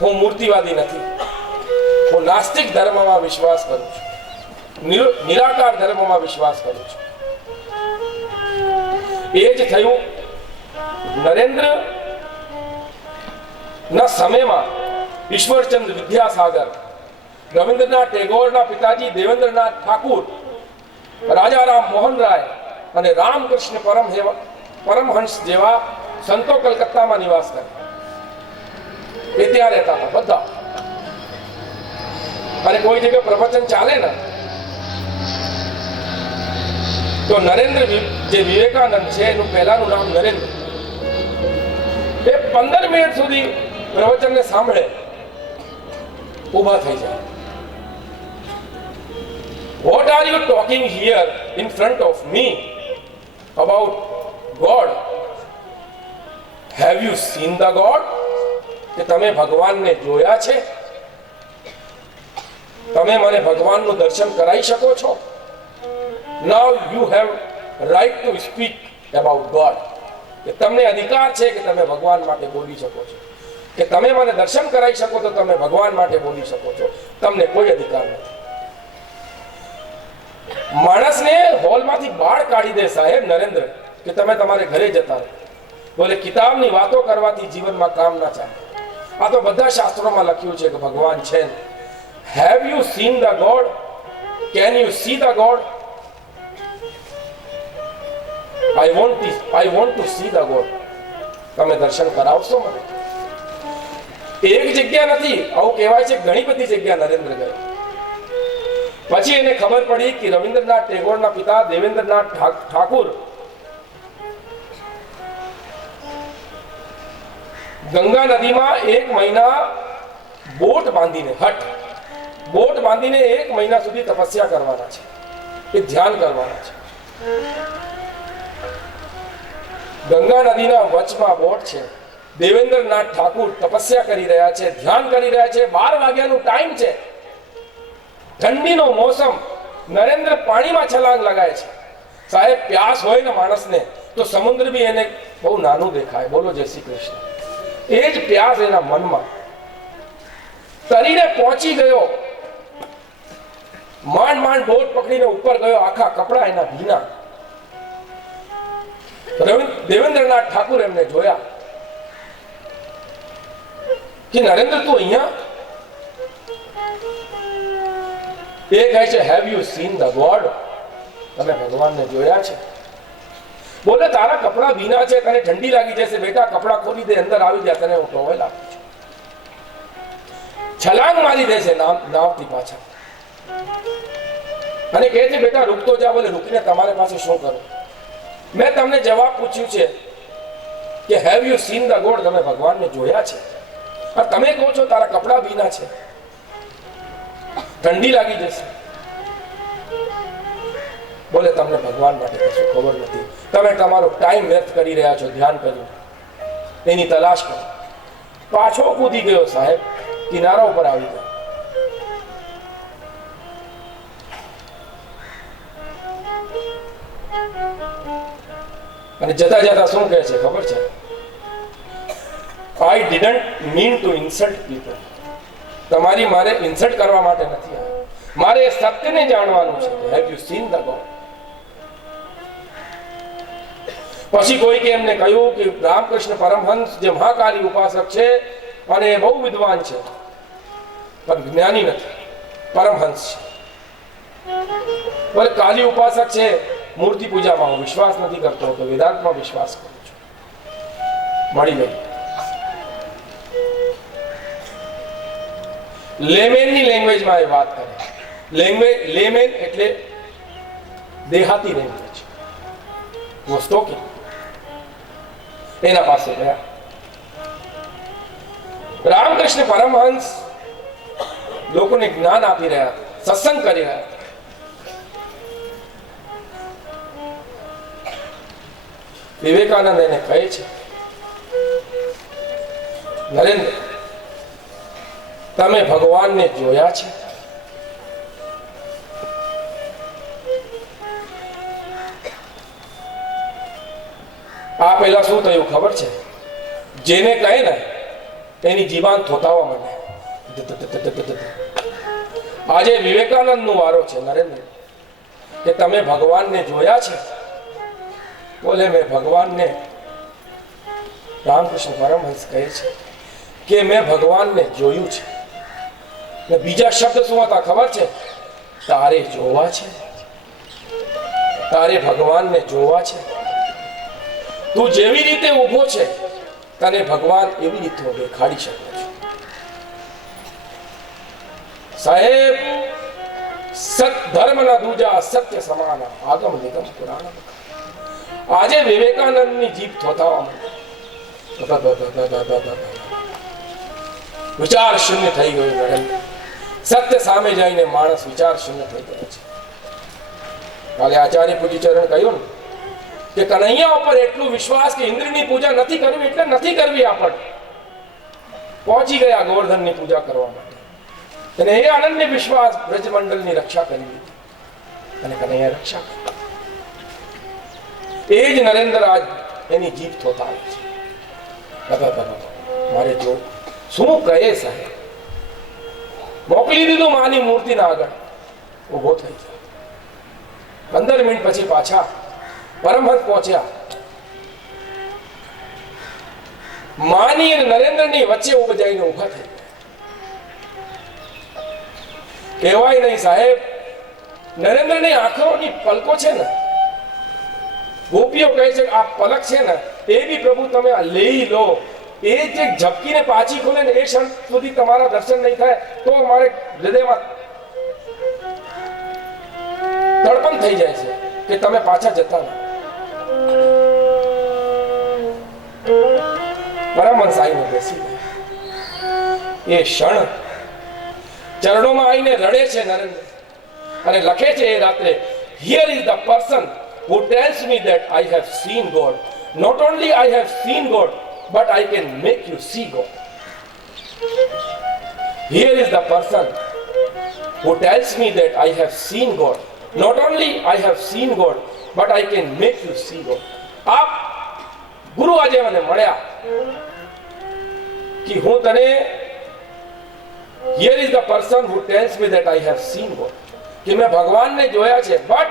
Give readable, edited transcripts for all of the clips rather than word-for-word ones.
હું મૂર્તિવાદી નથી, હું નાસ્તિક ધર્મમાં વિશ્વાસ કરું છું, નિરાકાર ધર્મમાં વિશ્વાસ કરું છું. એ જ થયું નરેન્દ્ર ના સમયમાં ઈશ્વરચંદ્ર વિદ્યાસાગર, રવિન્દ્રનાથ ટેગોરના પિતાજી દેવેન્દ્રનાથ ઠાકુર, રાજારામ મોહન રાય અને રામકૃષ્ણ પરમહંસ જેવા સંતો કલકત્તામાં નિવાસ કરે. એ ત્યાં રહેતા હતા બધા. અને કોઈ જગ્યાએ પ્રવચન ચાલે ને તો નરેન્દ્ર, જે વિવેકાનંદ છે એનું પહેલાનું નામ નરેન્દ્ર, એ 15 મિનિટ સુધી પ્રવચનને સાંભળે, ઊભા થઈ જાય. What are you talking here in front of me about God? Have you seen the God? કે તમે ભગવાનને જોયા છે? તમે મને ભગવાનનું દર્શન કરાવી શકો છો? Now you have right to speak about God. કે તમને અધિકાર છે કે તમે ભગવાન માટે બોલી શકો છો, કે તમે મને દર્શન કરાવી શકો તો તમે ભગવાન માટે બોલી શકો છો. તમને કોઈ અધિકાર નથી. માણસને હોલમાંથી બહાર કાઢી દે સાહેબ નરેન્દ્ર, કે તમે તમારે ઘરે જતા રહો. બોલે કિતાબની વાતો કરવાથી જીવનમાં કામ ના ચાલે. આ તો બધા શાસ્ત્રોમાં લખ્યું છે કે ભગવાન છે. Have you seen the God? Can you see the God? I want to see the God. તમે દર્શન કરાવશો મને? એક જગ્યા નથી, આવું કહેવાય છે ઘણી બધી જગ્યા નરેન્દ્ર ગયો. પછી એને ખબર પડી કે રવિન્દ્રનાથ ટેગોરના પિતા દેવેન્દ્રનાથ ઠાકુર ગંગા નદીમાં 1 મહિના બોટ બાંધીને 1 મહિના સુધી તપસ્યા કરવાના છે, એ ધ્યાન કરવાના છે. ગંગા નદીના વચમાં બોટ છે. દેવેન્દ્રનાથ ઠાકુર તપસ્યા કરી રહ્યા છે, ધ્યાન કરી રહ્યા છે. 12 વાગ્યાનું ટાઈમ છે, ઠંડીનો મોસમ. નરેન્દ્ર પાણીમાં છલાંગ લગાય છે. સાહેબ, પ્યાસ હોય ને માણસને તો સમુદ્ર બી એને બહુ નાનું દેખાય. બોલો જય શ્રી કૃષ્ણ. એ જ પ્યાસ એના મનમાં. તરીને પહોંચી ગયો, માંડ બોટ પકડીને ઉપર ગયો, આખા કપડા એના ભીના. દેવેન્દ્રનાથ ઠાકુર એમને જોયા કે નરેન્દ્ર તું અહીંયા? એ કહે છે have you seen the God? તમે ભગવાનને જોયા છે? બોલે તારા કપડા ભીના છે, તને ઠંડી લાગી જશે, બેટા કપડા ખોલી દે, અંદર આવી જા, તને હું ટોવેલ આપું છું. છલાંગ મારી દે છે નાવથી પાછા અને કહે છે બેટા રૂકતો જા. બોલે રૂકીને તમારે પાસે શું કરું? મેં તમને જવાબ પૂછ્યું છે કે have you seen the God? તમે ભગવાનને જોયા છે? તમે કહો છો તારા કપડા ભીના છે, ઠંડી લાગી જશે. બોલે તમને ભગવાન માટે કશું ખબર નથી. તમે તમારો ટાઈમ વ્યર્થ કરી રહ્યા છો ધ્યાન કર્યું, એની તલાશ કરો. પાછો કૂદી ગયો સાહેબ, કિનારા ઉપર આવી ગયો. અને જતા જતા શું કહે છે ખબર છે? I didn't mean to insult people. તમારી મારે ઇન્સલ્ટ કરવા માટે નથી આવ્યો, મારે સત્યને જાણવાનું છે. Have you seen the God? પછી કોઈકે એમને કહ્યું કે રામકૃષ્ણ પરમહંસ જે મહાકાલી ઉપાસક છે અને બહુ વિદ્વાન છે પણ જ્ઞાની નથી, પરમહંસ છે. બોલે કાલી ઉપાસક છે, મૂર્તિ પૂજામાં હું વિશ્વાસ નથી કરતો, તો વેદાંતમાં વિશ્વાસ કરું છું. મળી ગયું. લેમેનની લેંગ્વેજમાં એ વાત કરે. લેમેન એટલે દેહાતી લેંગ્વેજ. Was talking. એના પાસે ગયા. રામકૃષ્ણ પરમહંસ લોકોને જ્ઞાન આપી રહ્યા હતા, સત્સંગ કરી રહ્યા હતા. વિવેકાનંદ એને કહે છે નરેન્દ્ર, તમે ભગવાનને જોયા છે? આ પહેલા શું થયું ખબર છે? જેને કહે ને એની જીવાન થોતાવા માંડે. આજે વિવેકાનંદનો વારો છે નરેન્દ્ર, કે તમે ભગવાનને જોયા છે? બોલે મેં ભગવાનને, રામકૃષ્ણ પરમહંસ કહે છે કે મેં ભગવાનને જોયું છે. ને બીજા શબ્દ શું હતા ખબર છે? તારે જોવા છે, તારે ભગવાનને જોવા છે. તું જેવી રીતે ઊભો છે તને ભગવાન એવી રીતે દેખાડી શકે છે. સાહેબ, સત ધર્મના દૂજા સત્ય સમાન આગમ નિગમ પુરાણ. આજે વિવેકાનંદની જીભ થોતાવા માંડી. વિચાર શૂન્ય થઈ ગયું નરેન્દ્ર. સત્ય સામે જઈને માણસ વિચાર શૂન્ય થઈ ગયો છે. કાલે આચાર્ય પૂજીચરણ કહ્યું ને કે કનૈયા ઉપર એટલું વિશ્વાસ કે ઇન્દ્રની પૂજા નથી કરવી એટલે નથી કરવી. આપણે પહોંચી ગયા ગોવર્ધનની પૂજા કરવા માટે, અને એ અનન્ય વિશ્વાસ બ્રજમંડળની રક્ષા કરી લીધી અને કનૈયા રક્ષા કરી. એ જ નરેન્દ્ર આજ એની જીભ થોતા છે. મારે જો શું કહે સાહેબ, મોકલી દીધું માની મૂર્તિના આગળ, ઉભો થઈ ગયો. 15 મિનિટ પછી પાછા પરમહંસ પહોંચ્યા. માની અને નરેન્દ્રની વચ્ચે ઉપજાઈને ઉભા થઈ ગયા. કહેવાય નહીં સાહેબ, નરેન્દ્રની આંખોની પલકો છે ને, ગોપીઓ કહે છે આ પલક છે ને એ બી પ્રભુ તમે આ લઈ લો. એ જે ઝપકીને પાછી ખોલે ને એ ક્ષણ સુધી તમારા દર્શન નહીં થાય તો મારે હૃદયમાં તડપણ થઈ જાય છે કે તમે પાછા જતા ના. પરમહંસ આવીને બેસી ગયા. એ ક્ષણ ચરણોમાં આવીને રડે છે નરેન્દ્ર અને લખે છે એ રાત્રે, here is the person who tells me that I have seen God. Not only I have seen God, but I can make you see God. Here is the person who tells me that I have seen God. Not only I have seen God, but I can make you see God. આપ ગુરુ આજે મને મળ્યા કે હું તને, here is the person who tells me that I have seen God, કે મેં ભગવાનને જોયા છે, બટ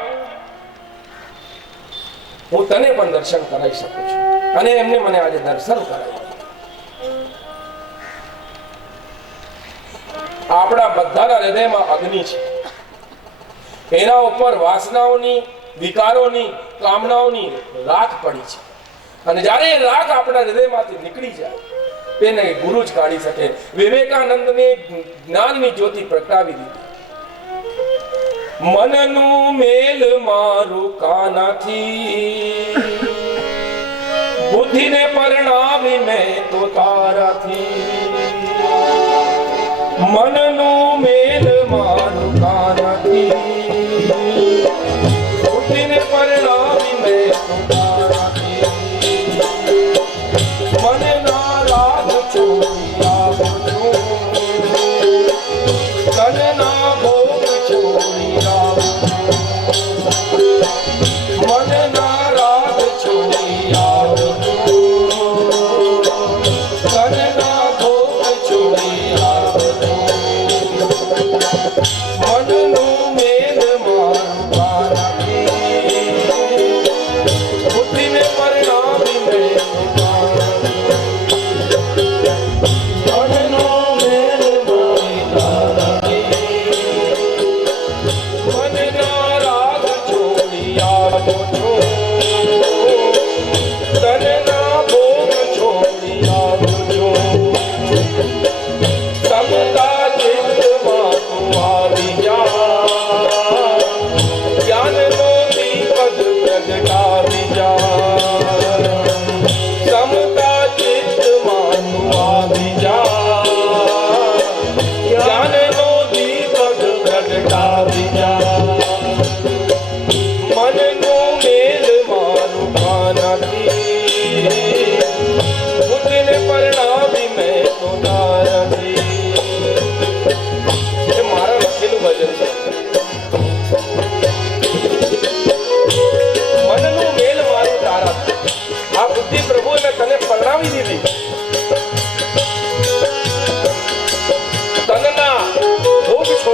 હું તને પણ દર્શન કરાવી શકું છું. અને એમને મને આજે દર્શન કરાવ્યું. આપણા બધાના હૃદયમાં અગ્નિ છે, એના ઉપર વાસનાઓની, વિકારોની, કામનાઓની રાખ પડી છે. અને જ્યારે એ રાખ આપણા હૃદયમાંથી નીકળી જાય તેને ગુરુ જ કાઢી શકે. વિવેકાનંદને જ્ઞાનની જ્યોતિ પ્રગટાવી દીધી. મનનું મેલ મારું કાનાથી, બુદ્ધિને પરણાવી મેં તો તારાથી. મનનું મેલ મારું કાનાથી, બુદ્ધિને પરણાવી મેં તો તારાથી. મનના રાગ છોડી આવું છું, તનના ભોગ છોડી આવું છું. મનના રાગ છોડી આવું છું, તનના ભોગ છોડી આવું છું.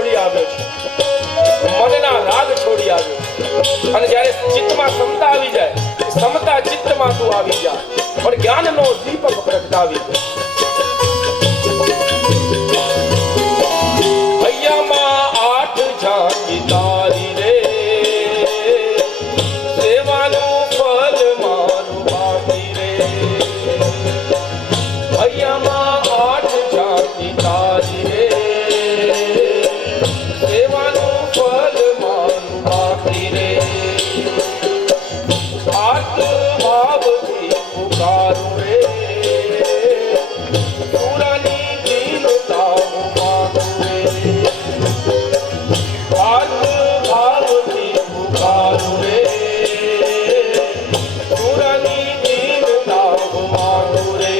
છોડી આવ્યો છું, મનના રાગ છોડી આવ્યો, અને જ્યારે ચિત્તમાં સમતા આવી જાય, સમતા ચિત્તમાં તું આવી જા, પણ જ્ઞાનનો દીપક પ્રગટાવી દે. હૈયામાં આઠ ઝાંકી તારી રે, સેવાનું ફલ મારું બાકી રે. હૈયામાં આઠ ઝાંકી તારી રે, સેવાનું ફલ મારું બાકી રે. આત્મભાવથી પુકારું રે, સુરાની દીનતા હું માગું રે. આત્મભાવથી પુકારું રે, સુરાની દીનતા હું માગું રે.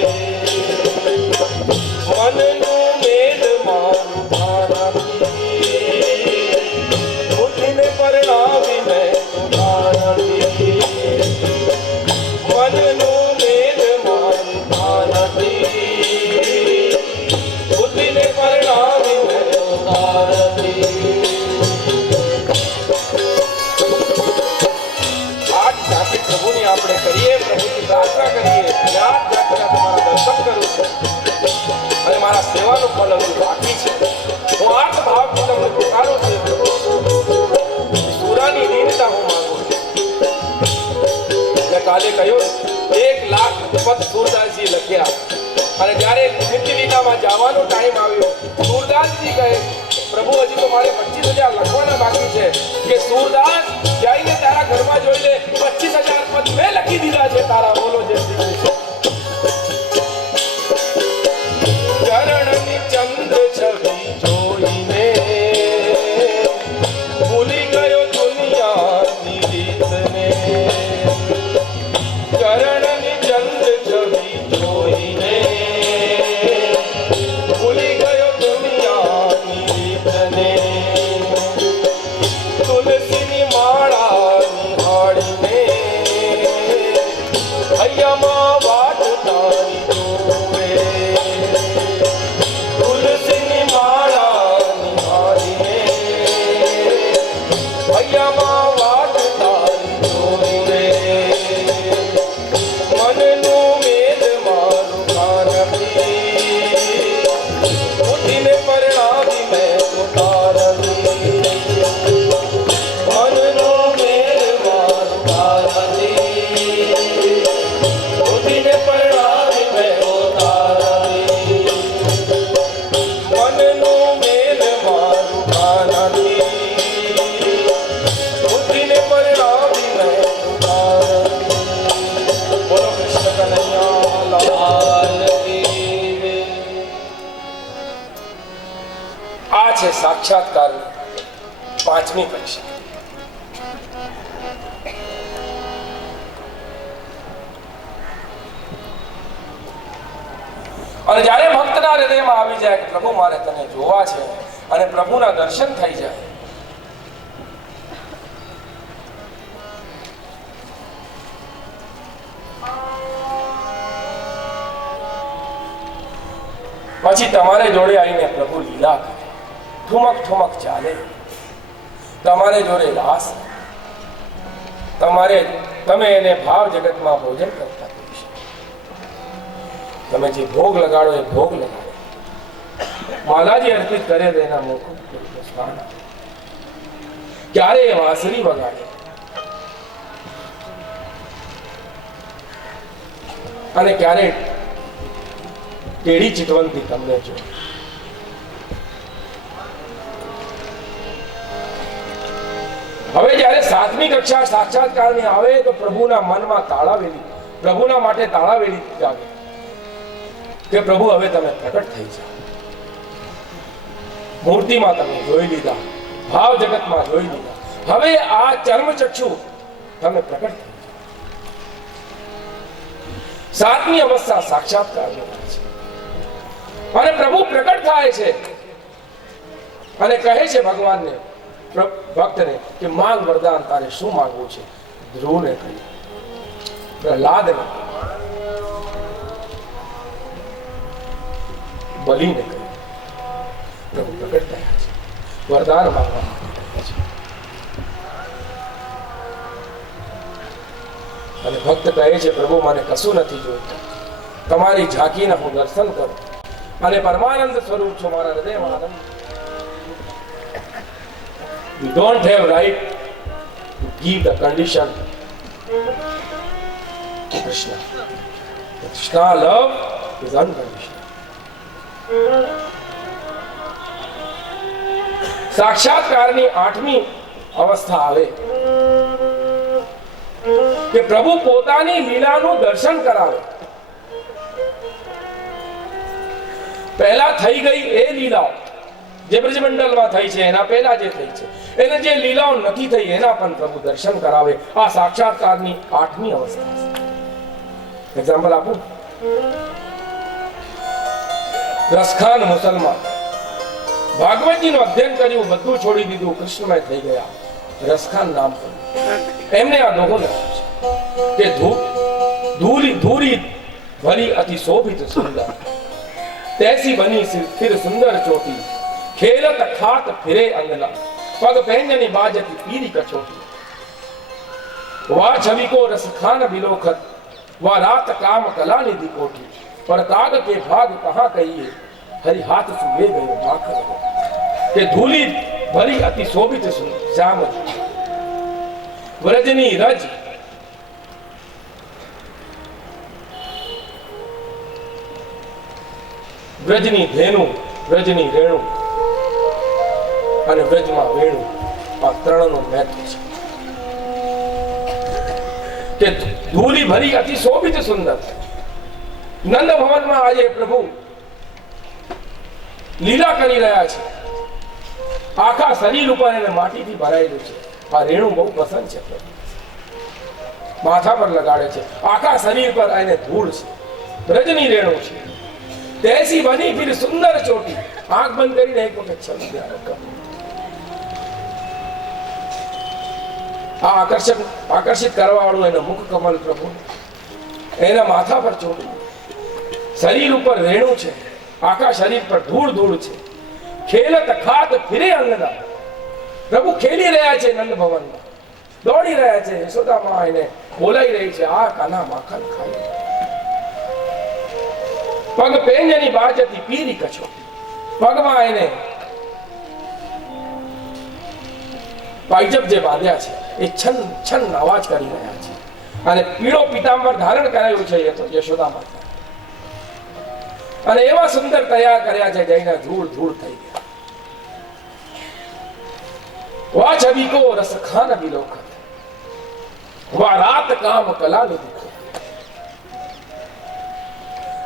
મનનું મેલ મારું ભાનાથી, બુદ્ધિને પરણાવી મેં તુધારથી. મનનું મેલ મારું ભાનાથી, બુદ્ધિને પરણાવી મેં તુધારથી. આઠ જાતિ પ્રભુની આપણે કરીએ, પ્રભુની પ્રાર્થના કરીએ, આઠ જાતિના તમારા દર્શન કરું છું અને મારા સેવાનું ફળ હજુ બાકી છે. હું આઠ ભાવથી તમને પુકારું છું, સુરાની દીનતા હું માંગુ છું. મેં કાલે કહ્યું 1 લાખ પદ સુરદાસજી લખ્યા, અને જ્યારે નિત્યલીલામાં જવાનો ટાઈમ આવ્યો, સુરદાસજી કહે પ્રભુ હજી તો મારે 25,000 લખવાના બાકી છે. કે સુરદાસ જઈને તારા ઘરમાં જોઈ લે, 25,000 પદ મેં લખી દીધા છે તારા. બોલો જય શ્રી કૃષ્ણ. ચરણની ચંદ્ર છબી જોઈને ભૂલી ગયો દુનિયાની રીતને. ચરણની ચંદ્ર છબી જોઈને ભૂલી ગયો દુનિયાની રીતને. તુલસીની માળા નિહાળીને હૈયામાં વાટ તારી જોવે. તુલસીની માળા નિહાળીને હૈયામાં વાટ તારી જોવે. મનનું મેલ મારું ભાનથી, બુદ્ધિને પરણાવી મેં તુધારથી. મનનું મેલ મારું ભાનથી, બુદ્ધિને પરણાવી મેં તુધારથી. મનનું મેલ મારું ભાનથી, બુદ્ધિને પરણાવી મેં તુધારથી. બોલો કૃષ્ણ કનૈયા લાલ કી જય. આ છે સાક્ષાત્કારની 5મી પરીક્ષા. અને જ્યારે ભક્તના હૃદયમાં આવી જાય કે પ્રભુ મારે તને જોવા છે, અને પ્રભુના દર્શન થઈ જાય, પછી તમારે જોડે આવીને પ્રભુ લીલા કરે, ઠુમક ઠુમક ચાલે, તમારે જોડે રાસ, તમે એને ભાવ જગતમાં ભોજન કરતા કરી શકો. તમે જે ભોગ લગાડો એ ભોગ લગાડો, માલાજી અર્પિત કરે તો એના મુખ સ્નાન. ક્યારે એ વાંસળી વગાડે અને ક્યારે ટેડી ચિતવનથી તમને જો. હવે જ્યારે 7મી કક્ષા સાક્ષાત્કારની આવે તો પ્રભુના મનમાં તાળાવેલી, પ્રભુના માટે તાળાવેલી જાગે કે પ્રભુ હવે તમે પ્રગટ થઈ જાઓ. મૂર્તિમાં તમે જોઈ લીધા, ભાવ જગતમાં જોઈ લીધા, હવે આ ચર્મચક્ષુ તમે પ્રગટ થઈ જાઓ. 7મી અવસ્થા સાક્ષાત્કારની છે, અને પ્રભુ પ્રગટ થાય છે અને કહે છે ભગવાનને, ભક્તને કે માંગ વરદાન, તારે શું માંગવું છે? ધ્રુવને કહ્યું, પ્રહલાદને, બલિને કહ્યું. પ્રભુ પ્રગટ થયા છે. વરદાન માંગવા અને ભક્ત કહે છે, પ્રભુ મને કશું નથી જોઈતું, તમારી ઝાંકીના હું દર્શન કરું અને પરમાનંદ સ્વરૂપ છો, મારા હૃદયમાં આનંદ. You don't have right to give the condition to Krishna. Krishna love is unconditional. સાક્ષાત્કારની 8મી અવસ્થા આવે કે પ્રભુ પોતાની લીલાનું દર્શન કરાવે. પહેલા થઈ ગઈ એ લીલાઓ જે બ્રજમંડળમાં થઈ છે, એના પહેલા જે થઈ છે, એને જે લીલાઓ નથી થઈ એના પણ પ્રભુ દર્શન કરાવે. આ સાક્ષાત્કારની 8મી અવસ્થા છે. એક્ઝામ્પલ આપું. રસખાન મુસલમાન ભાગવતજીનું અધ્યયન કર્યું, બધું છોડી દીધું, કૃષ્ણમય થઈ ગયા. રસખાન નામ પડ્યું. એમને આ દોહો લખ્યું છે કે ધૂરી ભરી અતિ શોભિત સુંદર, તૈસી બની ફિર સુંદર ચોટી, ખેલત ખાત ફિરે અંગના, પગ પહેંજની બાજતી પીરી કછોટી. વા છવી કો રસખાન બિલોખત, વા રાત કામ કલા નિધિ કોठी, પર કાગ કે ભાગ કહા કહીએ, હરિ હાથ સુલે ગયો માખણ. કે ધૂલી ભરી અતિ શોભિત શ્યામ, વ્રજની રજ વ્રજની ધેનુ, વ્રજની રેણુ અને વ્રજમાં વેણુ, આ ત્રણનું મહત્વ છે. કે ધૂલી ભરી અતિ શોભિત સુંદર. નંદ ભવનમાં આજે પ્રભુ લીલા કરી રહ્યા છે. આખા શરીર ઉપર એને માટીથી ભરાયેલું છે. આ રેણુ બહુ પસંદ છે પ્રભુ. માથા પર લગાડે છે, આખા શરીર પર એને ધૂળ છે. વ્રજની રેણુ છે. તૈસી બની ફિર સુંદર ચોટી. આંખ બંધ કરીને એક વખત આ આકર્ષિત કરવા વાળું એનો મુખ કમલ પ્રભુ, એના માથા પર ચોટી, શરીર ઉપર રેણુ છે, આખા શરીર પર ધૂળ છે. ખેલત ખાત ફિરે અંગના. પ્રભુ ખેલી રહ્યા છે નંદ ભવનમાં, દોડી રહ્યા છે. યશોદામાં એને બોલાઈ રહી છે, આ કાના માખણ ખાઈ. પગ પેંજની બાજતી પીરી કછોટી. પગમાં એને પાયજબ જે બાંધ્યા છે એ છન છન અવાજ કરી રહ્યા છે. અને પીળો પિતાંબર ધારણ કરાયું છે યશોદા માતા, અને એવા સુંદર તૈયાર કર્યા છે જઈને ધૂળ થઈ ગયા. વા છબી કો રસખાન બિલોખત, વા રાત કામ કલા નિધિ.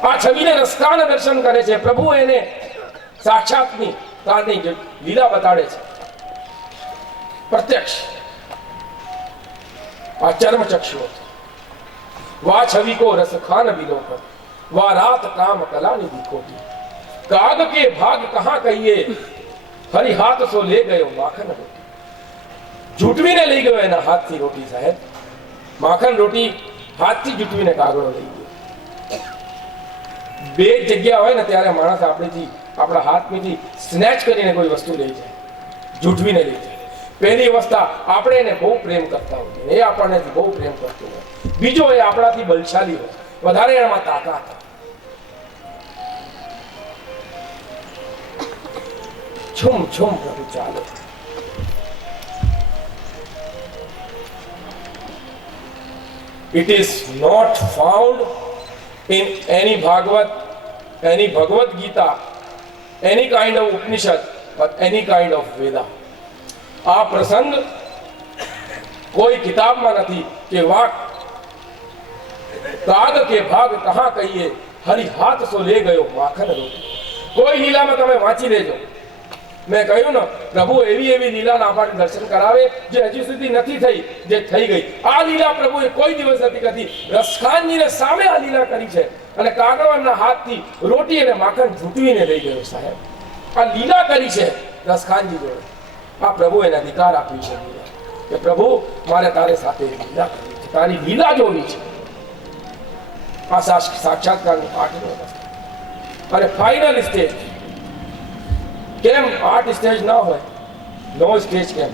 આ છબીને રસખાન દર્શન કરે છે પ્રભુ. એને સાક્ષાતની કારની લીલા બતાડે છે પ્રત્યક્ષ. આ ચર્મ ચક્ષુ. વા છવી કો રસખાન બિલોખત, વા રાત કામ કલા નિધિ કોટી. કાગ કે ભાગ કહા કહીએ, હરી હાથ સો લે ગયો માખન રોટી. જૂટવીને લઈ ગયો એના હાથથી રોટી. સાહેબ, માખન રોટી હાથથી જૂટવીને કાગડો લઈ ગયો. બે જગ્યા હોય ને ત્યારે માણસ આપણા હાથમાંથી સ્નેચ કરીને કોઈ વસ્તુ લઈ જાય, જૂટવીને લઈ જાય. પહેલી અવસ્થા આપણે એને બહુ પ્રેમ કરતા હોઈએ, એ આપણને બહુ પ્રેમ કરતો હોય. બીજો એ આપણાથી બલશાલી હોય, વધારે એમાં તાકાત. છુમ છુમ પ્રભુ ચાલે. It is not found in any Bhagavad Gita, any kind of Upanishad, but any kind of Veda. આ પ્રસંગ કોઈ કિતાબમાં નથી કે વાક કાગ કે ભાગ કહા કહીએ, હરી હાથ સો લે ગયો માખન રોટી. કોઈ લીલામાં તમે વાંચી લેજો. મેં કહ્યું ને, પ્રભુ એવી લીલાના આપણને દર્શન કરાવે જે હજી સુધી નથી થઈ, જે થઈ ગઈ. આ લીલા પ્રભુએ કોઈ દિવસ નથી કરી. રસખાનજીને સામે આ લીલા કરી છે, અને કાગડો એમના હાથથી રોટી અને માખણ ઝૂંટવીને લઈ ગયો. સાહેબ, આ લીલા કરી છે રસખાનજી જોડે. આ પ્રભુ એને અધિકાર આપ્યું છે કે પ્રભુ મારે તારે સાથે લીલા કરવી છે, તારી લીલા જોવી છે. આ સાક્ષાત્કારની 8મી અવસ્થા. અને ફાઇનલ સ્ટેજ. કેમ 8 સ્ટેજ ના હોય? નો સ્ટેજ કેમ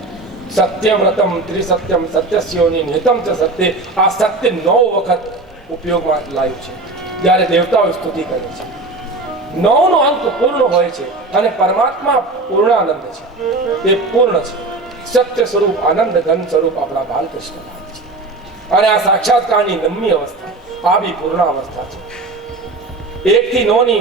સત્યવ્રતમ ત્રિસત્યમ સત્યસ્યોની નિહિતમ ચ સત્ય. આ સત્ય 9 વખત ઉપયોગમાં લાવ્યું છે જ્યારે દેવતાઓ સ્તુતિ કરે છે. 9 નો અંક પૂર્ણ હોય છે અને પરમાત્મા પૂર્ણાનંદ છે, તે પૂર્ણ છે. સત્ય સ્વરૂપ આનંદ ઘન સ્વરૂપ આપણા બાલકૃષ્ણ છે. અને આ સાક્ષાત્કારની નમ્ય અવસ્થા, આ બી પૂર્ણ અવસ્થા છે. 1 થી 9 ની